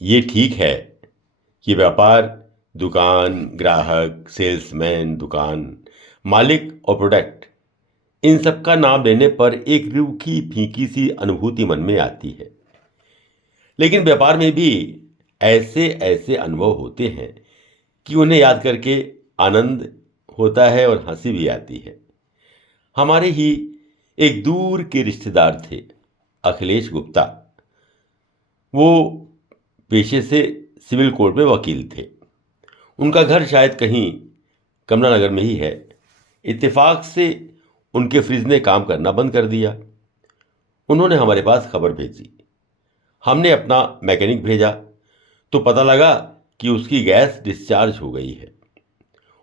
ये ठीक है कि व्यापार, दुकान, ग्राहक, सेल्समैन, दुकान, मालिक और प्रोडक्ट, इन सब का नाम लेने पर एक रूखी फीकी सी अनुभूति मन में आती है। लेकिन व्यापार में भी ऐसे ऐसे अनुभव होते हैं कि उन्हें याद करके आनंद होता है और हंसी भी आती है। हमारे ही एक दूर के रिश्तेदार थे, अखिलेश गुप्ता। वो पेशे से सिविल कोर्ट में वकील थे। उनका घर शायद कहीं कमला नगर में ही है। इत्तेफाक से उनके फ्रिज ने काम करना बंद कर दिया। उन्होंने हमारे पास खबर भेजी। हमने अपना मैकेनिक भेजा तो पता लगा कि उसकी गैस डिस्चार्ज हो गई है।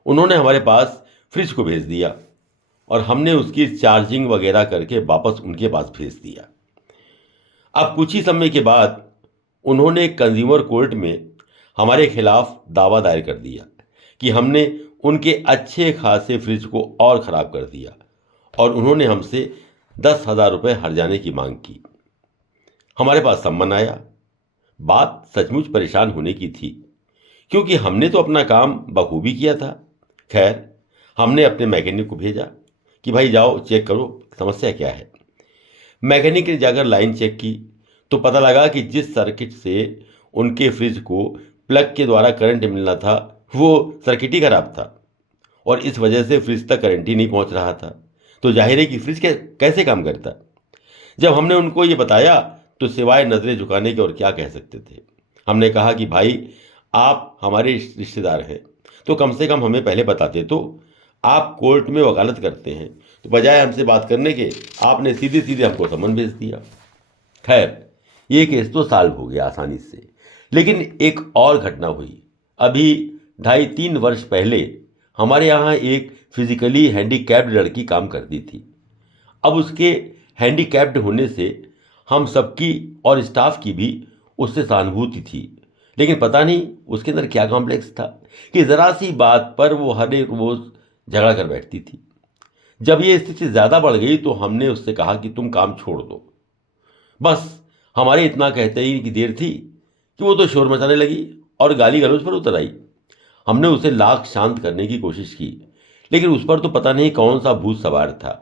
उन्होंने हमारे पास फ्रिज को भेज दिया और हमने उसकी चार्जिंग वगैरह करके वापस उनके पास भेज दिया। अब कुछ ही समय के बाद उन्होंने कंज्यूमर कोर्ट में हमारे खिलाफ दावा दायर कर दिया कि हमने उनके अच्छे खासे फ्रिज को और ख़राब कर दिया और उन्होंने हमसे 10,000 रुपये हर्जाने की मांग की। हमारे पास सम्मन आया। बात सचमुच परेशान होने की थी, क्योंकि हमने तो अपना काम बखूबी किया था। खैर, हमने अपने मैकेनिक को भेजा कि भाई जाओ चेक करो समस्या क्या है। मैकेनिक ने जाकर लाइन चेक की तो पता लगा कि जिस सर्किट से उनके फ्रिज को प्लग के द्वारा करंट मिलना था वो सर्किट ही खराब था और इस वजह से फ्रिज तक करंट ही नहीं पहुंच रहा था। तो जाहिर है कि फ्रिज कैसे काम करता। जब हमने उनको ये बताया तो सिवाय नज़रें झुकाने के और क्या कह सकते थे। हमने कहा कि भाई आप हमारे रिश्तेदार हैं तो कम से कम हमें पहले बताते तो। आप कोर्ट में वकालत करते हैं तो बजाय हमसे बात करने के आपने सीधे सीधे हमको सम्मन भेज दिया। खैर, ये केस तो सॉल्व हो गया आसानी से। लेकिन एक और घटना हुई। अभी 2.5-3 वर्ष पहले हमारे यहाँ एक फिजिकली हैंडीकैप्ड लड़की काम करती थी। अब उसके हैंडीकैप्ड होने से हम सबकी और स्टाफ की भी उससे सहानुभूति थी। लेकिन पता नहीं उसके अंदर क्या कॉम्प्लेक्स था कि ज़रा सी बात पर वो हर एक रोज़ झगड़ा कर बैठती थी। जब ये स्थिति ज़्यादा बढ़ गई तो हमने उससे कहा कि तुम काम छोड़ दो। बस हमारे इतना कहते ही की देर थी कि वो तो शोर मचाने लगी और गाली गलौज पर उतर आई। हमने उसे लाख शांत करने की कोशिश की, लेकिन उस पर तो पता नहीं कौन सा भूत सवार था।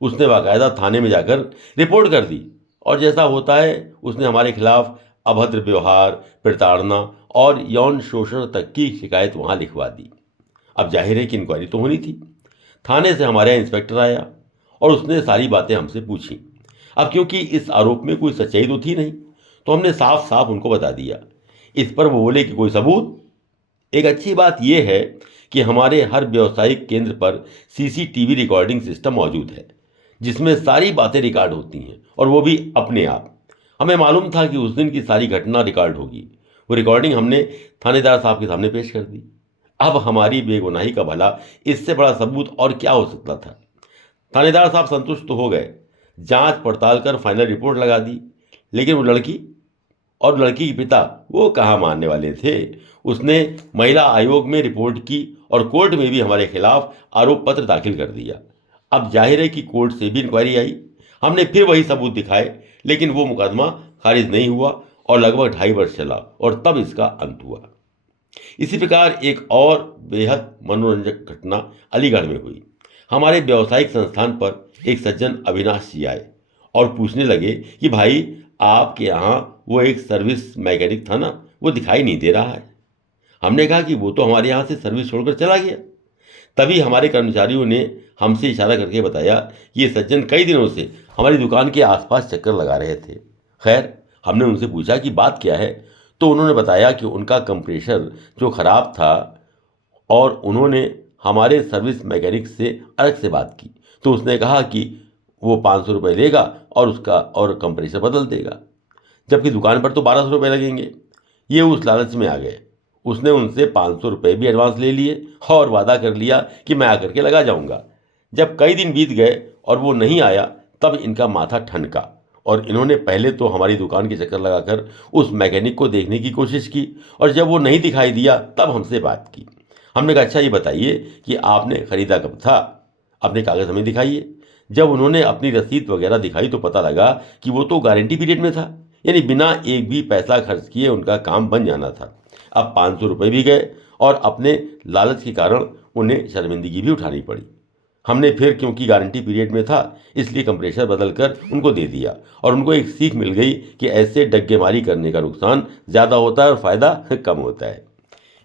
उसने बाकायदा थाने में जाकर रिपोर्ट कर दी और जैसा होता है उसने हमारे खिलाफ अभद्र व्यवहार, प्रताड़ना और यौन शोषण तक की शिकायत वहाँ लिखवा दी। अब जाहिर है कि इंक्वायरी तो होनी थी। थाने से हमारे यहाँ इंस्पेक्टर आया और उसने सारी बातें हमसे पूछी। अब क्योंकि इस आरोप में कोई सच्चाई तो थी नहीं तो हमने साफ साफ उनको बता दिया। इस पर वो बोले कि कोई सबूत। एक अच्छी बात यह है कि हमारे हर व्यावसायिक केंद्र पर सीसीटीवी रिकॉर्डिंग सिस्टम मौजूद है जिसमें सारी बातें रिकॉर्ड होती हैं और वो भी अपने आप। हमें मालूम था कि उस दिन की सारी घटना रिकॉर्ड होगी। वो रिकॉर्डिंग हमने थानेदार साहब के सामने पेश कर दी। अब हमारी बेगुनाही का भला इससे बड़ा सबूत और क्या हो सकता था। थानेदार साहब संतुष्ट तो हो गए, जांच पड़ताल कर फाइनल रिपोर्ट लगा दी। लेकिन वो लड़की और लड़की के पिता वो कहाँ मानने वाले थे। उसने महिला आयोग में रिपोर्ट की और कोर्ट में भी हमारे खिलाफ आरोप पत्र दाखिल कर दिया। अब जाहिर है कि कोर्ट से भी इंक्वायरी आई। हमने फिर वही सबूत दिखाए, लेकिन वो मुकदमा खारिज नहीं हुआ और लगभग 2.5 वर्ष चला और तब इसका अंत हुआ। इसी प्रकार एक और बेहद मनोरंजक घटना अलीगढ़ में हुई। हमारे व्यावसायिक संस्थान पर एक सज्जन अविनाश जी आए और पूछने लगे कि भाई आपके यहाँ वो एक सर्विस मैकेनिक था ना, वो दिखाई नहीं दे रहा है। हमने कहा कि वो तो हमारे यहाँ से सर्विस छोड़कर चला गया। तभी हमारे कर्मचारियों ने हमसे इशारा करके बताया कि ये सज्जन कई दिनों से हमारी दुकान के आसपास चक्कर लगा रहे थे। खैर, हमने उनसे पूछा कि बात क्या है तो उन्होंने बताया कि उनका कंप्रेशर जो ख़राब था और उन्होंने हमारे सर्विस मैकेनिक से अलग से बात की तो उसने कहा कि वो 500 रुपये लेगा और उसका और कंप्रेसर बदल देगा, जबकि दुकान पर तो 1200 रुपये लगेंगे। ये उस लालच में आ गए। उसने उनसे 500 रुपये भी एडवांस ले लिए और वादा कर लिया कि मैं आकर के लगा जाऊंगा। जब कई दिन बीत गए और वो नहीं आया तब इनका माथा ठनका और इन्होंने पहले तो हमारी दुकान के चक्कर लगाकर उस मैकेनिक को देखने की कोशिश की और जब वो नहीं दिखाई दिया तब हमसे बात की। हमने कहा अच्छा ये बताइए कि आपने ख़रीदा कब था, अपने कागज़ हमें दिखाइए। जब उन्होंने अपनी रसीद वगैरह दिखाई तो पता लगा कि वो तो गारंटी पीरियड में था, यानी बिना एक भी पैसा खर्च किए उनका काम बन जाना था। अब 500 रुपये भी गए और अपने लालच के कारण उन्हें शर्मिंदगी भी उठानी पड़ी। हमने फिर, क्योंकि गारंटी पीरियड में था, इसलिए कंप्रेसर बदल कर उनको दे दिया और उनको एक सीख मिल गई कि ऐसे डग्गेमारी करने का नुकसान ज़्यादा होता है और फ़ायदा कम होता है।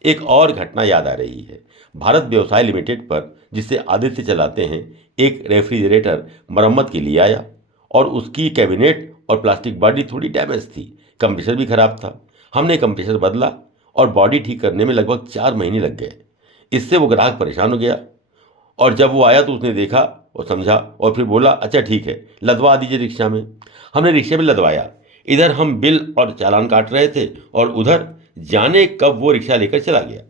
एक और घटना याद आ रही है। भारत व्यवसाय लिमिटेड पर, जिसे आदित्य चलाते हैं, एक रेफ्रिजरेटर मरम्मत के लिए आया और उसकी कैबिनेट और प्लास्टिक बॉडी थोड़ी डैमेज थी। कंप्रेसर भी खराब था। हमने कंप्रेसर बदला और बॉडी ठीक करने में लगभग 4 महीने लग गए। इससे वो ग्राहक परेशान हो गया और जब वो आया तो उसने देखा और समझा और फिर बोला, अच्छा ठीक है, लदवा दीजिए रिक्शा में। हमने रिक्शे में लदवाया। इधर हम बिल और चालान काट रहे थे और उधर जाने कब वो रिक्शा लेकर चला गया।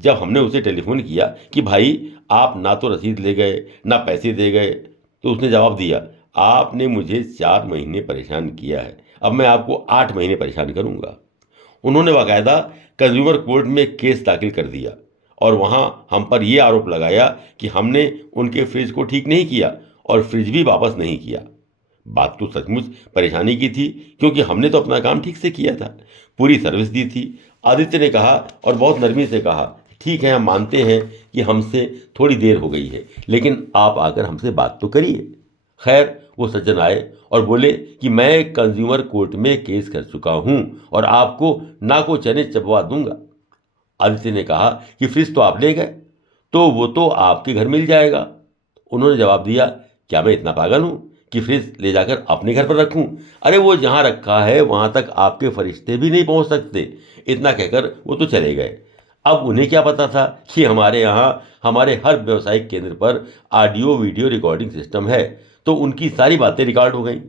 जब हमने उसे टेलीफोन किया कि भाई आप ना तो रसीद ले गए ना पैसे दे गए, तो उसने जवाब दिया, आपने मुझे 4 महीने परेशान किया है, अब मैं आपको 8 महीने परेशान करूंगा। उन्होंने बाकायदा कंज्यूमर कोर्ट में केस दाखिल कर दिया और वहां हम पर यह आरोप लगाया कि हमने उनके फ्रिज को ठीक नहीं किया और फ्रिज भी वापस नहीं किया। बात तो सचमुच परेशानी की थी, क्योंकि हमने तो अपना काम ठीक से किया था, पूरी सर्विस दी थी। आदित्य ने कहा और बहुत नरमी से कहा, ठीक है, हम मानते हैं कि हमसे थोड़ी देर हो गई है, लेकिन आप आकर हमसे बात तो करिए। खैर, वो सज्जन आए और बोले कि मैं कंज्यूमर कोर्ट में केस कर चुका हूं और आपको नाको चने चबवा दूंगा। आदित्य ने कहा कि फ्रिज तो आप ले गए, तो वो तो आपके घर मिल जाएगा। उन्होंने जवाब दिया, क्या मैं इतना पागल हूं कि फ्रिज ले जाकर अपने घर पर रखूं? अरे वो जहां रखा है वहां तक आपके फरिश्ते भी नहीं पहुंच सकते। इतना कहकर वो तो चले गए। अब उन्हें क्या पता था कि हमारे यहाँ हमारे हर व्यावसायिक केंद्र पर ऑडियो वीडियो रिकॉर्डिंग सिस्टम है, तो उनकी सारी बातें रिकॉर्ड हो गई।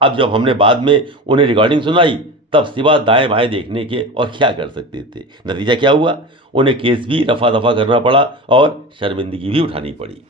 अब जब हमने बाद में उन्हें रिकॉर्डिंग सुनाई, तब सिवा दाएं बाएं देखने के और क्या कर सकते थे। नतीजा क्या हुआ? उन्हें केस भी रफा दफा करना पड़ा और शर्मिंदगी भी उठानी पड़ी।